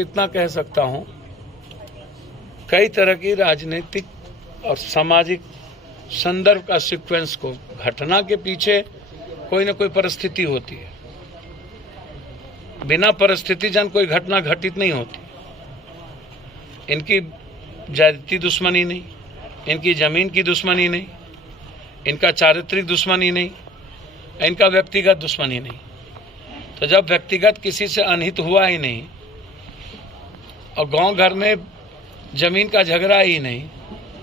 इतना कह सकता हूं, कई तरह की राजनीतिक और सामाजिक संदर्भ का सीक्वेंस को, घटना के पीछे कोई न कोई परिस्थिति होती है। बिना परिस्थिति जन कोई घटना घटित नहीं होती। इनकी जाति दुश्मनी नहीं, इनकी जमीन की दुश्मनी नहीं, इनका चारित्रिक दुश्मनी नहीं, इनका व्यक्तिगत दुश्मनी नहीं। तो जब व्यक्तिगत किसी से अनहित हुआ ही नहीं और गांव घर में जमीन का झगड़ा ही नहीं,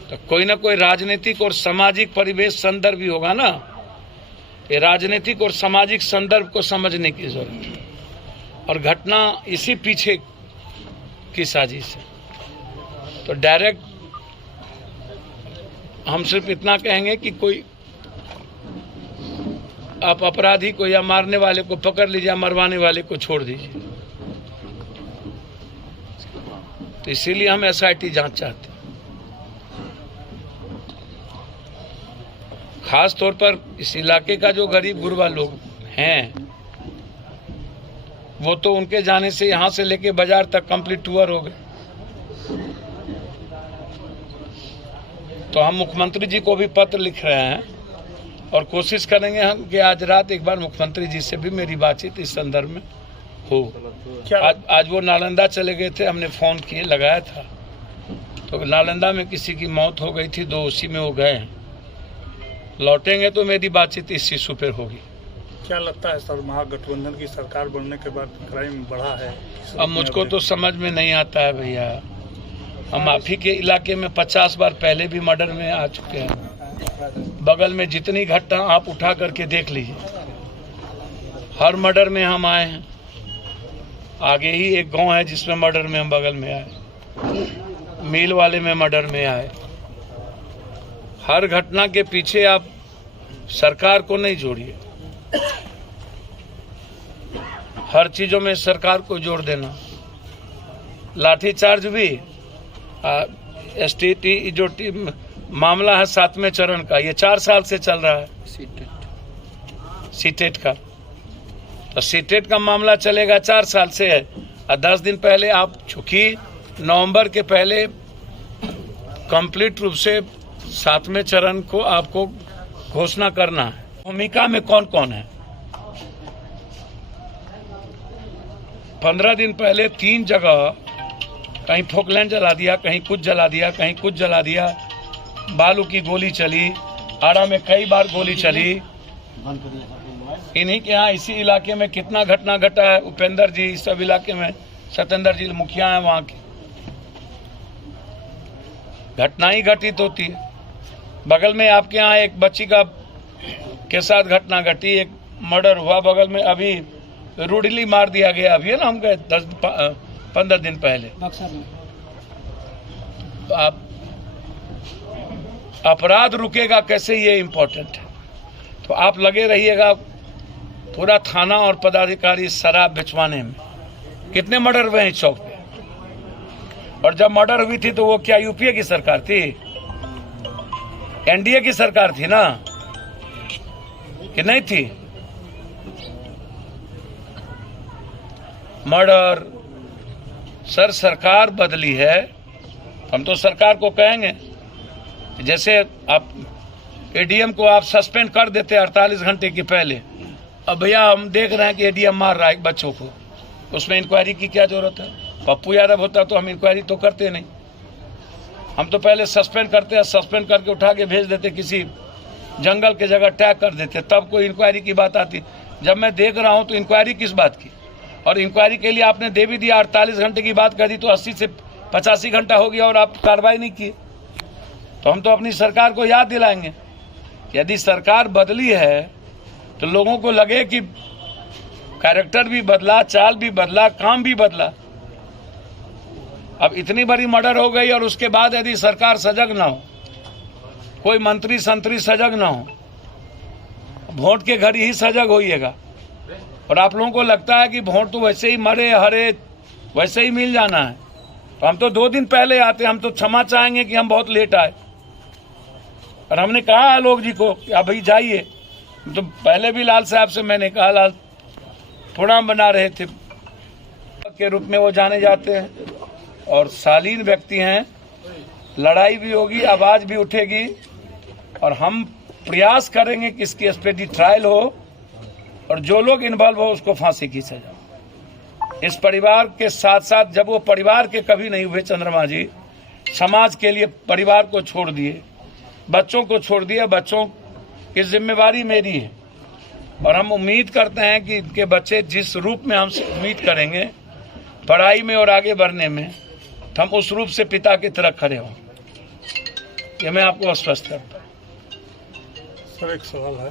तो कोई ना कोई राजनीतिक और सामाजिक परिवेश संदर्भ भी होगा ना। ये राजनीतिक और सामाजिक संदर्भ को समझने की जरूरत है और घटना इसी पीछे की साजिश है। तो डायरेक्ट हम सिर्फ इतना कहेंगे कि कोई आप अपराधी को या मारने वाले को पकड़ लीजिए, मरवाने वाले को छोड़ दीजिए। तो इसीलिए हम एसआईटी जांच चाहते हैं। खास तौर पर इस इलाके का जो गरीब गुरबा लोग हैं, वो तो उनके जाने से यहां से लेके बाजार तक कंप्लीट टूर हो गए। तो हम मुख्यमंत्री जी को भी पत्र लिख रहे हैं और कोशिश करेंगे हम कि आज रात एक बार मुख्यमंत्री जी से भी मेरी बातचीत इस संदर्भ में हो। आज वो नालंदा चले गए थे, हमने फोन किए, लगाया था, तो नालंदा में किसी की मौत हो गई थी, 2 उसी में वो गए हैं। लौटेंगे तो मेरी बातचीत इस इशू पर होगी। क्या लगता है सर, महागठबंधन की सरकार बनने के बाद क्राइम बढ़ा है? अब मुझको तो समझ में नहीं आता है भैया। हम आप ही के इलाके में 50 बार पहले भी मर्डर में आ चुके हैं। बगल में जितनी घटना आप उठा करके देख लीजिए, हर मर्डर में हम आए हैं। आगे ही एक गांव है जिसमें मर्डर में हम बगल में आए, मील वाले में मर्डर में आए। हर घटना के पीछे आप सरकार को नहीं जोड़िए, हर चीजों में सरकार को जोड़ देना। लाठीचार्ज भी एसटीटी जो मामला है 7वें चरण का, ये 4 साल से चल रहा है। सीटेट का, तो सीटेट का मामला चलेगा 4 साल से है। और 10 दिन पहले आप, चूंकि नवंबर के पहले कंप्लीट रूप से 7वें चरण को आपको घोषणा करना है। भूमिका में कौन कौन है? 15 दिन पहले 3 जगह कहीं फोकलैंड जला दिया, कहीं कुछ जला दिया, कहीं कुछ जला दिया। बालू की गोली चली, आड़ा में कई बार गोली चली। इन्हीं के यहाँ इसी इलाके में कितना घटना घटा है। उपेंद्र जी सब इलाके में, सत्येंद्र जी मुखिया है वहाँ की, घटना ही घटित होती है। बगल में आपके यहाँ एक बच्ची का के साथ घटना घटी, एक मर्डर हुआ बगल में, अभी रूडली मार दिया गया। अभी है ना, हम गए 10-15 दिन पहले। तो आप अपराध रुकेगा कैसे, ये इम्पोर्टेंट है। तो आप लगे रहिएगा। पूरा थाना और पदाधिकारी शराब बेचवाने में। कितने मर्डर हुए हैं चौक पे? और जब मर्डर हुई थी तो वो क्या यूपीए की सरकार थी? एनडीए की सरकार थी ना, कि नहीं थी? मर्डर सर, सरकार बदली है। हम तो सरकार को कहेंगे, जैसे आप एडीएम को आप सस्पेंड कर देते 48 घंटे के पहले। अब भैया हम देख रहे हैं कि एडीएम मार रहा है बच्चों को, उसमें इंक्वायरी की क्या जरूरत है? पप्पू यादव होता तो हम इंक्वायरी तो करते नहीं। हम तो पहले सस्पेंड करते हैं, सस्पेंड करके उठा के भेज देते, किसी जंगल के जगह टैग कर देते, तब कोई इंक्वायरी की बात आती। जब मैं देख रहा हूं तो इंक्वायरी किस बात की? और इंक्वायरी के लिए आपने दे भी दिया, 48 घंटे की बात कर दी, तो 80 से 85 घंटा हो गया और आप कार्रवाई नहीं किए। तो हम तो अपनी सरकार को याद दिलाएंगे, यदि सरकार बदली है तो लोगों को लगे कि कैरेक्टर भी बदला, चाल भी बदला, काम भी बदला। अब इतनी बड़ी मर्डर हो गई और उसके बाद यदि सरकार सजग ना हो, कोई मंत्री संतरी सजग ना हो, वोट के घड़ी ही सजग होइएगा। और आप लोगों को लगता है कि वोट तो वैसे ही मरे हरे वैसे ही मिल जाना है, तो हम तो 2 दिन पहले आते, हम तो क्षमा चाहेंगे कि हम बहुत लेट आए। और हमने कहा आलोक जी को कि अभी जाइए, तो पहले भी लाल साहब से मैंने कहा, लाल थोड़ा बना रहे थे के रूप में वो जाने जाते हैं और शालीन व्यक्ति हैं। लड़ाई भी होगी, आवाज भी उठेगी और हम प्रयास करेंगे कि इसकी स्पीडी ट्रायल हो और जो लोग इन्वॉल्व हो उसको फांसी की सजा। इस परिवार के साथ साथ जब वो परिवार के कभी नहीं हुए चंद्रमा जी, समाज के लिए परिवार को छोड़ दिए, बच्चों को छोड़ दिया। बच्चों की जिम्मेवारी मेरी है और हम उम्मीद करते हैं कि इनके बच्चे जिस रूप में हमसे उम्मीद करेंगे पढ़ाई में और आगे बढ़ने में, तो हम उस रूप से पिता की तरह खड़े हों। ये मैं आपको आश्वस्त करता हूँ। सर एक सवाल है,